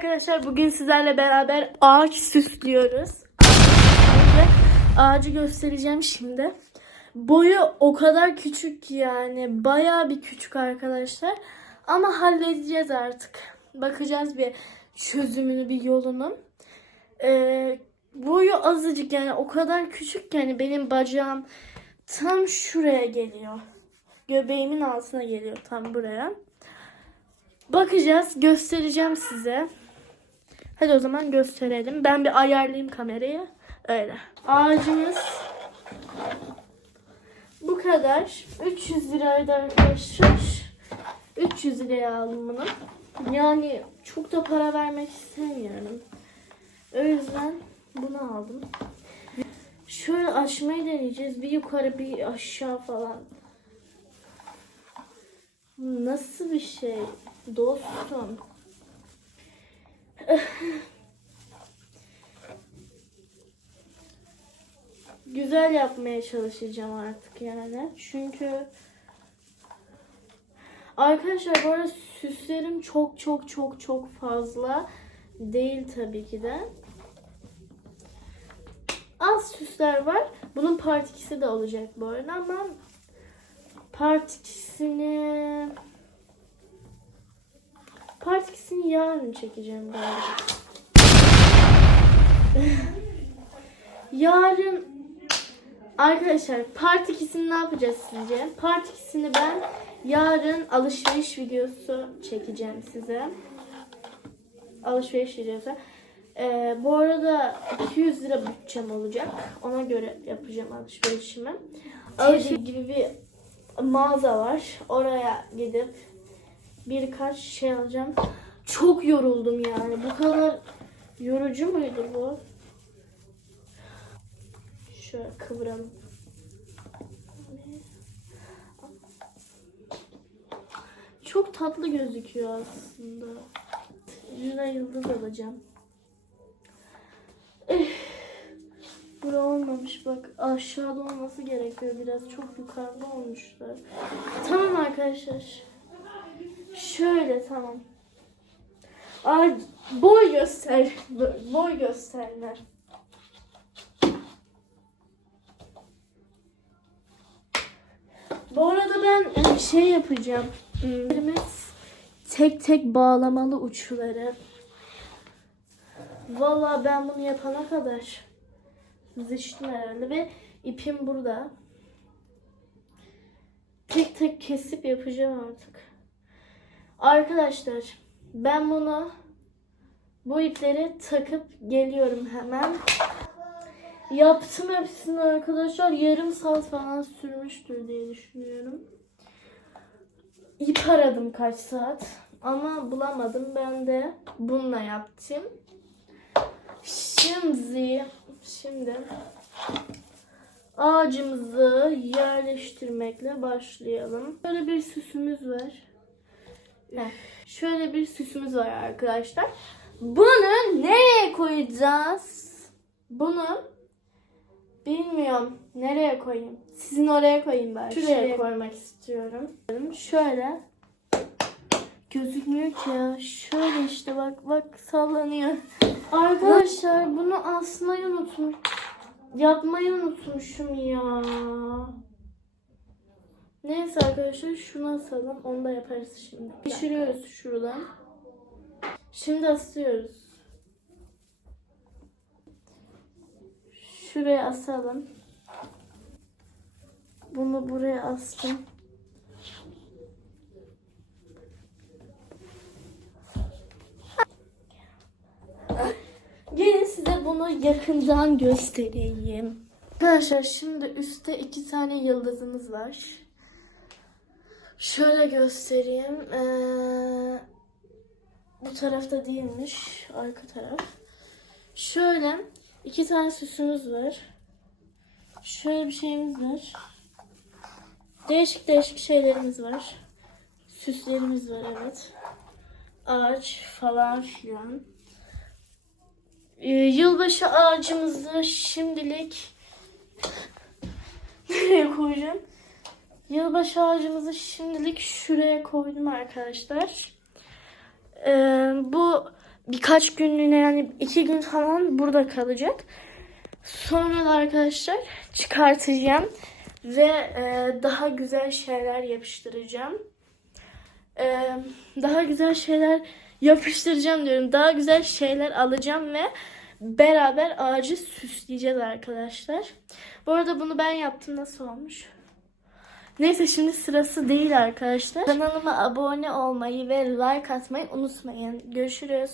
arkadaşlar bugün sizlerle beraber ağaç süslüyoruz. Önce ağacı göstereceğim şimdi. Boyu o kadar küçük ki yani bayağı bir küçük arkadaşlar. Ama halledeceğiz artık. Bakacağız bir çözümünü bir yolunu. Ee, boyu azıcık yani o kadar küçük ki yani benim bacağım tam şuraya geliyor. Göbeğimin altına geliyor tam buraya. Bakacağız, göstereceğim size. Hadi o zaman gösterelim. Ben bir ayarlayayım kamerayı. Öyle. Ağacımız bu kadar. 300 liraydı arkadaşlar. 300 liraya aldım bunu. Yani çok da para vermek istemiyorum. O yüzden bunu aldım. Şöyle açmayı deneyeceğiz. Bir yukarı bir aşağı falan. Nasıl bir şey dostum? Güzel yapmaya çalışacağım artık yani. Çünkü arkadaşlar bu arada süslerim çok çok çok çok fazla değil tabii ki de. Az süsler var. Bunun part 2'si de olacak bu arada ama part 2'sini part 2'sini yarın çekeceğim galiba. yarın arkadaşlar part 2'sini ne yapacağız sizce? Part 2'sini ben yarın alışveriş videosu çekeceğim size. Alışveriş videosu. Ee, bu arada 200 lira bütçem olacak. Ona göre yapacağım alışverişimi. Alışveriş gibi bir mağaza var. Oraya gidip birkaç şey alacağım. Çok yoruldum yani. Bu kadar yorucu muydu bu? Şöyle kıvıralım. Çok tatlı gözüküyor aslında. Yüzüne yıldız alacağım. Eh, Bura olmamış bak aşağıda olması gerekiyor biraz çok yukarıda olmuşlar. Tamam arkadaşlar. Şöyle tamam. Ay, boy göster. Boy gösterler. Bu arada ben e, şey yapacağım. Hmm, Tek tek bağlamalı uçları. Valla ben bunu yapana kadar ziştim herhalde ve ipim burada. Tek tek kesip yapacağım artık. Arkadaşlar ben bunu bu ipleri takıp geliyorum hemen. Yaptım hepsini arkadaşlar. Yarım saat falan sürmüştür diye düşünüyorum. İp aradım kaç saat ama bulamadım. Ben de bununla yaptım. Şimdi şimdi ağacımızı yerleştirmekle başlayalım. Böyle bir süsümüz var. Heh, Şöyle bir süsümüz var arkadaşlar. Bunu nereye koyacağız? Bunu bilmiyorum. Nereye koyayım? Sizin oraya koyayım ben. Şuraya koymak istiyorum. Şöyle. Gözükmüyor ki ya. Şöyle işte bak bak sallanıyor. Arkadaşlar bunu asmayı unutmuş. Yapmayı unutmuşum ya. Neyse arkadaşlar şunu asalım. Onu da yaparız şimdi. Düşürüyoruz şuradan. Şimdi asıyoruz. Şuraya asalım. Bunu buraya astım. Gelin size bunu yakından göstereyim. Arkadaşlar şimdi üstte iki tane yıldızımız var. Şöyle göstereyim. Ee, bu tarafta değilmiş. Arka taraf. Şöyle iki tane süsümüz var. Şöyle bir şeyimiz var. Değişik değişik şeylerimiz var. Süslerimiz var evet. Ağaç falan filan. Ee, yılbaşı ağacımızı şimdilik nereye koyacağım? Yılbaşı ağacımızı şimdilik şuraya koydum arkadaşlar. Ee, bu birkaç günlüğüne yani iki gün falan burada kalacak. Sonra da arkadaşlar çıkartacağım ve e, daha güzel şeyler yapıştıracağım. E, daha güzel şeyler yapıştıracağım diyorum. Daha güzel şeyler alacağım ve beraber ağacı süsleyeceğiz arkadaşlar. Bu arada bunu ben yaptım. Nasıl olmuş? Neyse şimdi sırası değil arkadaşlar. Kanalıma abone olmayı ve like atmayı unutmayın. Görüşürüz.